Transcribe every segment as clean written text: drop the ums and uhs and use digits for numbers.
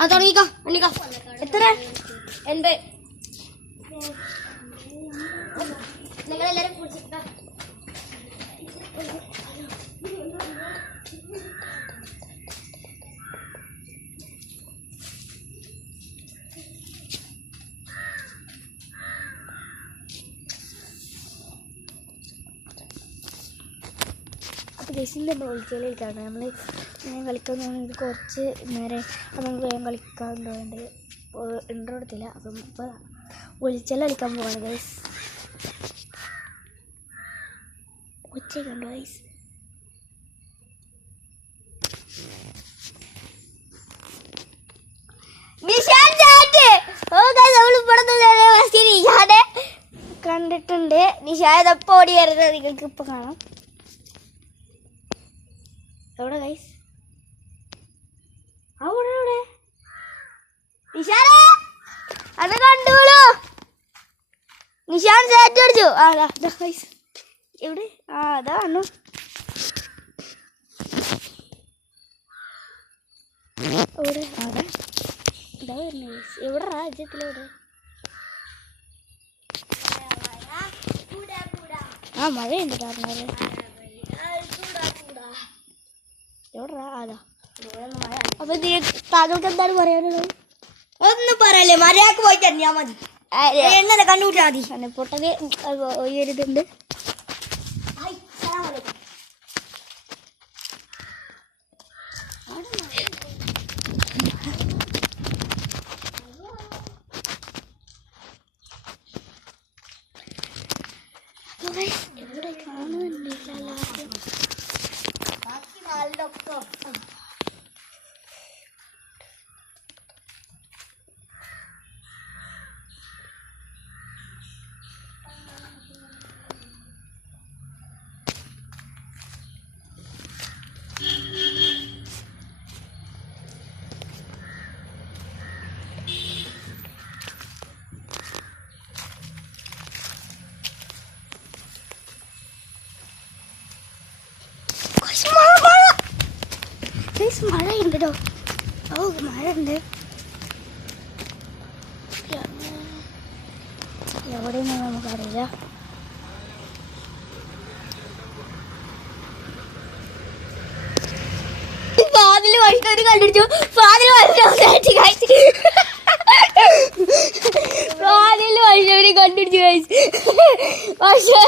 ആ തുടങ്ങിക്കോ എണ്ണിക്കോ. എത്ര? 80. നിങ്ങളെല്ലാരും കുടിച്ചിട്ടോ. അപ്പോൾ ഗെയിസിൻ്റെ ഒളിച്ചയിൽ കളിക്കാറുണ്ട്. ഞാൻ കളിക്കാൻ തോന്നുന്നത് കുറച്ച് നേരം അപ്പം നമുക്ക് വേഗം കളിക്കാൻ വേണ്ടി ഇൻട്രോ എടുത്തില്ല. അപ്പം ഇപ്പോൾ ഒളിച്ചൽ കളിക്കാൻ പോവാണ് ഗൈസ്. ഒച്ചയുണ്ടോ ഗൈസ്? കണ്ടിട്ടുണ്ട്. നിഷാദപ്പോൾ ഓടി വരുന്നത് നിങ്ങൾക്ക് ഇപ്പം കാണാം. എവിടെ ഗൈസ്? അവിടെ എവിടെ? നിഷാദേ അത് കണ്ടോളൂ. നിഷാൻ സെറ്റ് അടിച്ചു. അതാ ഗൈസ് എവിടെ? അതാ കാണു. എവിടെ? അവിടെ ഇതാ വരുന്നത് ഗൈസ്. എവിടെ രാജ്യത്തിലെവിടെ? മഴയുണ്ട് കാരണം. എവിടാ? അതാ. അപ്പൊ താങ്കൾക്ക് എന്താണ് പറയാനുള്ളത്? ഒന്നും പറയല്ലേ, മര്യാദക്ക് പോയി തന്നെയാ മതി. എങ്ങനെ കണ്ടുപിടിച്ചാൽ മതി. പൊട്ടക്ക് ഒരിതുണ്ട്. എവിടെ കാണുന്നില്ല എല്ലാവരും. ബാക്കി നാലിലൊക്കെ മഴയുണ്ട് കേട്ടോ. മഴ ഉണ്ട്. എവിടെയെന്ന് നമുക്കറിയില്ല. ഫാദിൽ വഴിക്കവര് കണ്ടുപിടിച്ചു. ഫാദിൽ വഴിക്കവര് കണ്ടുപിടിച്ചു കഴിച്ചു. പക്ഷേ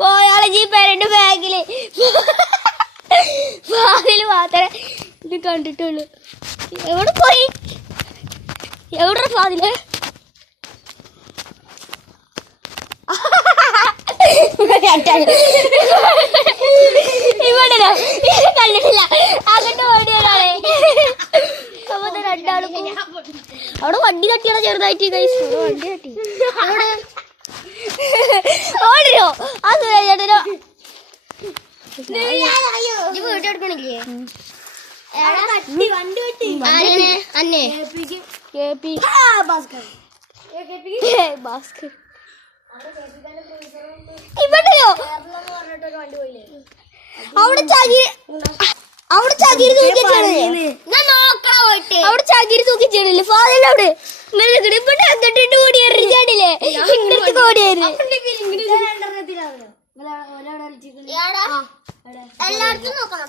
പോയാളെ ജീപ്പേരണ്ട് ബാഗില് ഫാദിൽ മാത്രമേ ഇത് കണ്ടിട്ടുള്ളൂ. എവിടെ പോയി? എവിടെ ഫാദില്? ഇവിടെ കണ്ടിട്ടില്ല. അങ്ങോട്ട് ഓടിയൊരാളെ. അപ്പൊ രണ്ടാളും അവിടെ വണ്ടി തട്ടിയാണോ ചെറുതായിട്ട് കഴിച്ചു? വണ്ടി തട്ടി അവിടെ ഓടിരോ? ആ സുരേഷേട്ടനോ വീഡിയോ എടുക്കണില്ലേ? ഇവിടെയോ? അവിടെ ചകിരി തൂക്കിച്ചിട്ടില്ലേ ഫാദിലവിടെ? ഇവിടെ അങ്ങോട്ടിട്ട് ഓടിയാറില്ലേ? ഇങ്ങോട്ട് ഓടിയായിരുന്നു. എല്ലായിടത്തും നോക്കണം.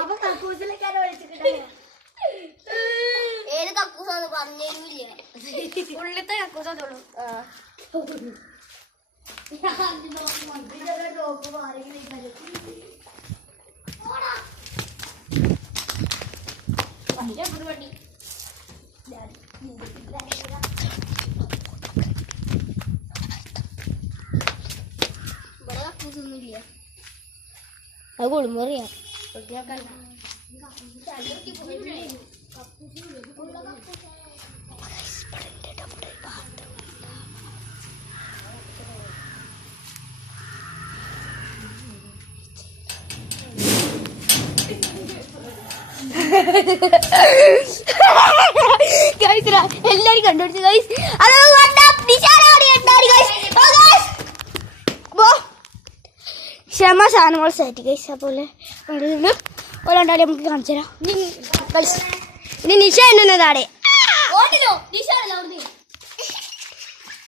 അപ്പൊ കക്കൂസിലേക്കാരെ വിളിച്ചിട്ടുണ്ടോ? ഏത് കക്കൂസാന്ന് പറഞ്ഞില്ലേ? ഉള്ളിത്തെ കക്കൂസാന്നുള്ളൂ. വണ്ടി അത് കുളിമുറിയാ. എല്ലാരും കണ്ടുപിടിച്ചു ഗൈസ്. ക്ഷമ സാധനങ്ങൾ സെറ്റ് ഗൈസ്. അതുപോലെ ഒരാണ്ടാളി നമുക്ക് കാണിച്ചു തരാം. ഇനി നിശ എന്നതാടെ